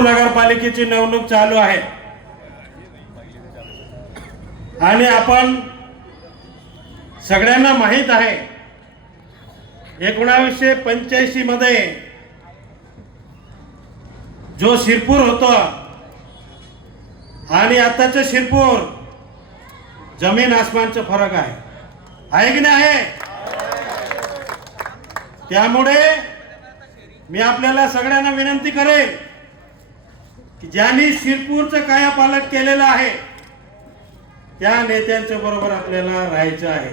नगरपालिकेची निवडणूक चालू आहे. आणि आपण सगळ्यांना माहीत आहे एकोणावीसशे पंच्याऐंशी मध्ये जो शिरपूर होता आणि आताचं शिरपूर जमीन आसमानचा फरक आहे. आहे की नाही आहे? त्यामुळे मी आपल्याला सगळ्यांना विनंती करेन ज्यांनी शिरपूरचं कायापालट केलेलं आहे त्या नेत्यांच्या बरोबर आपल्याला राहायचं आहे.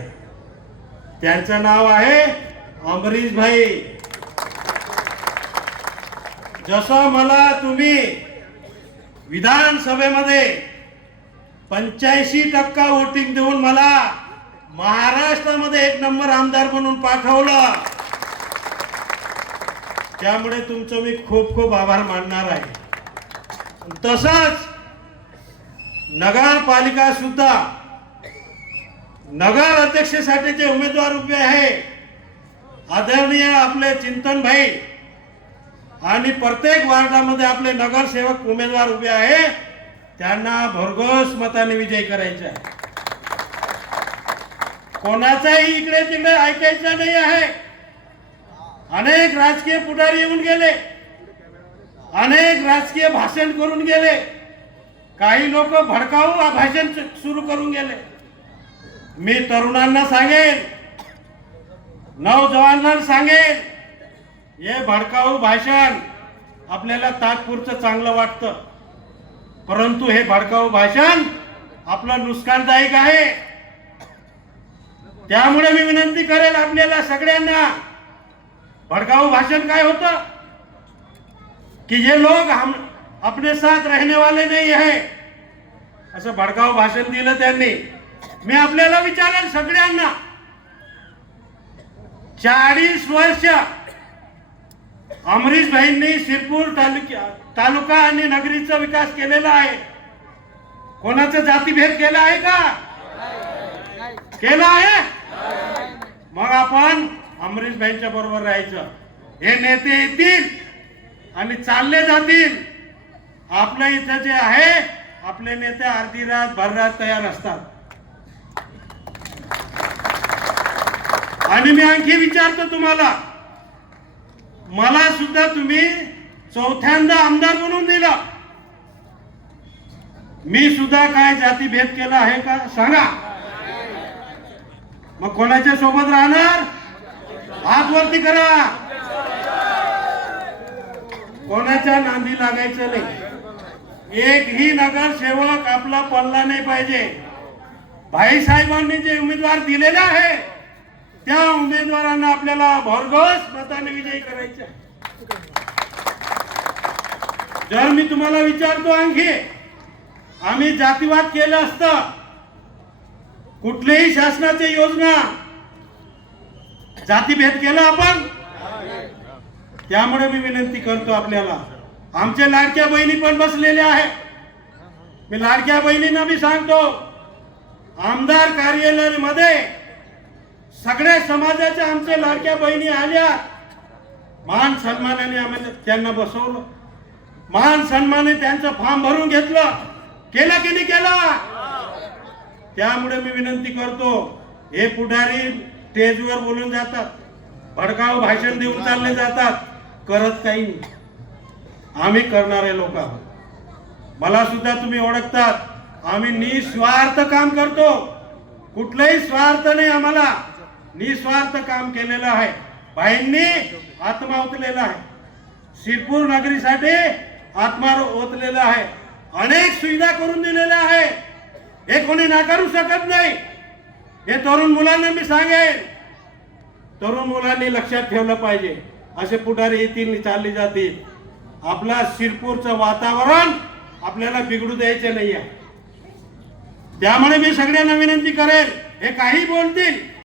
त्यांचं नाव आहे अमरीश भाई जसं मला तुम्ही विधानसभेमध्ये पंच्याऐंशी टक्का वोटिंग देऊन मला महाराष्ट्रामध्ये एक नंबर आमदार म्हणून पाठवलं त्यामुळे तुमचं मी खूप खूप आभार मानणार आहे. तसंच नगरपालिका सुद्धा नगर अध्यक्षसाठी जे उमेदवार उभे आहे आदरणीय आपले चिंतन भाई आणि प्रत्येक वार्डामध्ये आपले नगरसेवक उमेदवार उभे आहे त्यांना भरघोस मताने विजय करायचा आहे. कोणाचाही इकडे तिकडे ऐकायचं नाही आहे. अनेक राजकीय पुढारी येऊन गेले. अनेक राजकीय भाषण करून गेले. काही लोक भडकाऊ भाषण सुरू करून गेले. मी तरुणांना सांगेन नौजवानांना सांगेन हे भडकाऊ भाषण आपल्याला तात्पुरतं चांगलं वाटतं. परंतु हे भडकाऊ भाषण आपलं नुकसानदायक आहे. त्यामुळे मी विनंती करेल आपल्याला सगळ्यांना भडकाऊ भाषण काय होतं? कि ये लोग हम अपने साथ रहने वाले नाही आहे असं भडकाव भाषण दिलं त्यांनी। मी आपल्याला विचारेल सगळ्यांना। चाळीस वर्ष अमरीश भाईंनी शिरपूर तालुक्या तालुका आणि नगरीचा विकास केलेला आहे. कोणाचा जातीभेद केला आहे का? केला आहे? मग आपण अमरीश भाईंच्या बरोबर राहायचं. हे नेते येतील. आणि चालले जातील. आपल्या इथं जे आहे आपले नेते अर्धी रात भररात तयार असतात. आणि मी आणखी विचारतो तुम्हाला मला सुद्धा तुम्ही चौथ्यांदा आमदार म्हणून दिला. मी सुद्धा काय जातीभेद केला आहे का? सांगा. मग कोणाच्या सोबत राहणार? हात वरती करा. कोणाच्या नांदी लागायचं नाही. एकही नगरसेवक आपला पडला नाही पाहिजे. भाई साहेबांनी जे उमेदवार दिलेले आहे त्या उमेदवारांना आपल्याला भरघोस मताने विजयी करायचे आहे. जर मी तुम्हाला विचारतो आणखी आम्ही जातीवाद केलं असतं. कुठलेही शासनाची योजना जातीभेद केला आपण त्यामुळे मी विनंती करतो आपल्याला. आमच्या लाडक्या बहिणी पण बसलेल्या आहे मी लाडक्या बहिणींना मी सांगतो आमदार कार्यालयामध्ये सगळ्या समाजाच्या आमच्या लाडक्या बहिणी आल्या. मान सन्मानाने आम्हाला त्यांना बसवलं. मान सन्माने त्यांचं फॉर्म भरून घेतलं. केलं की नाही केलं? त्यामुळे मी विनंती करतो हे पुढारी स्टेजवर बोलून जातात. भडकाव भाषण देऊन चालले जातात. करत काही आम्ही करणारे लोक आहोत. मला सुद्धा तुम्ही ओळखतात. आम्ही निस्वार्थ काम करतो. कुठलंही स्वार्थ नाही आम्हाला. निस्वार्थ काम केलेलं आहे. बाईंनी आत्मा ओतलेला आहे. शिरपूर नगरीसाठी आत्मा ओतलेला आहे. अनेक सुविधा करून दिलेल्या आहे. हे कोणी नाकारू शकत नाही. हे तरुण मुलांना मी सांगेन. तरुण मुलांनी लक्षात ठेवलं पाहिजे. असे पुढारी येतील चालले जातील. आपला शिरपूरचं वातावरण आपल्याला बिघडू द्यायचे नाही आहे त्यामुळे मी सगळ्यांना विनंती करेल हे काही बोलतील